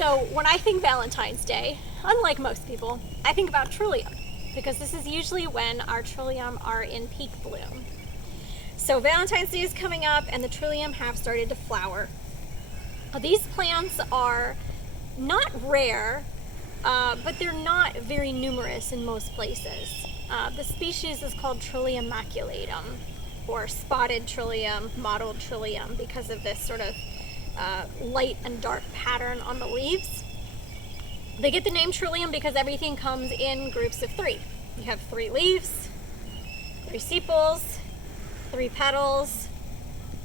So when I think Valentine's Day, unlike most people, I think about Trillium because this is usually when our Trillium are in peak bloom. So Valentine's Day is coming up and the Trillium have started to flower. These plants are not rare, but they're not very numerous in most places. The species is called Trillium maculatum, or spotted Trillium, mottled Trillium, because of this sort of light and dark pattern on the leaves. They get the name Trillium because everything comes in groups of 3. You have 3 leaves, 3 sepals, 3 petals,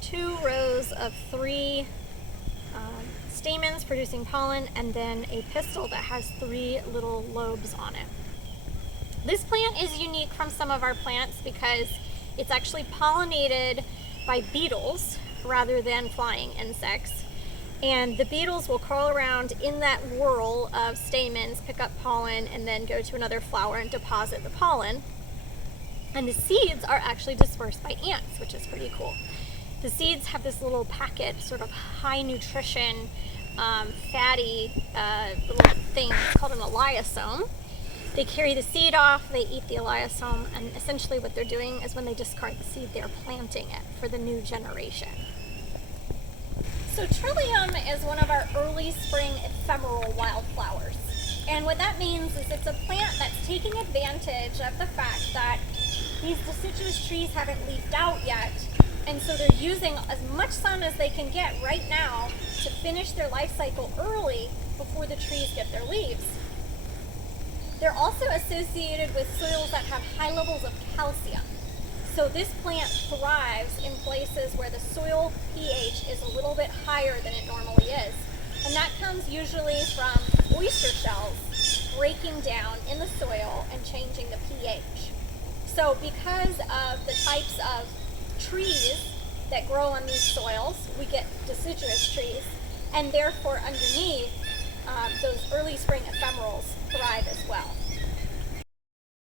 2 rows of 3 stamens producing pollen, and then a pistil that has 3 little lobes on it. This plant is unique from some of our plants because it's actually pollinated by beetles rather than flying insects. And the beetles will crawl around in that whorl of stamens, pick up pollen, and then go to another flower and deposit the pollen. And the seeds are actually dispersed by ants, which is pretty cool. The seeds have this little packet, sort of high nutrition, fatty little thing called an elaiosome. They carry the seed off, they eat the elaiosome, and essentially what they're doing is when they discard the seed, they're planting it for the new generation. So Trillium is one of our early spring ephemeral wildflowers. And what that means is it's a plant that's taking advantage of the fact that these deciduous trees haven't leafed out yet, and so they're using as much sun as they can get right now to finish their life cycle early before the trees get their leaves. They're also associated with soils that have high levels of calcium. So this plant thrives in places where the soil pH is a little bit higher than it normally is. And that comes usually from oyster shells breaking down in the soil and changing the pH. So because of the types of trees that grow on these soils, we get deciduous trees, and therefore underneath, those early spring ephemerals thrive as well.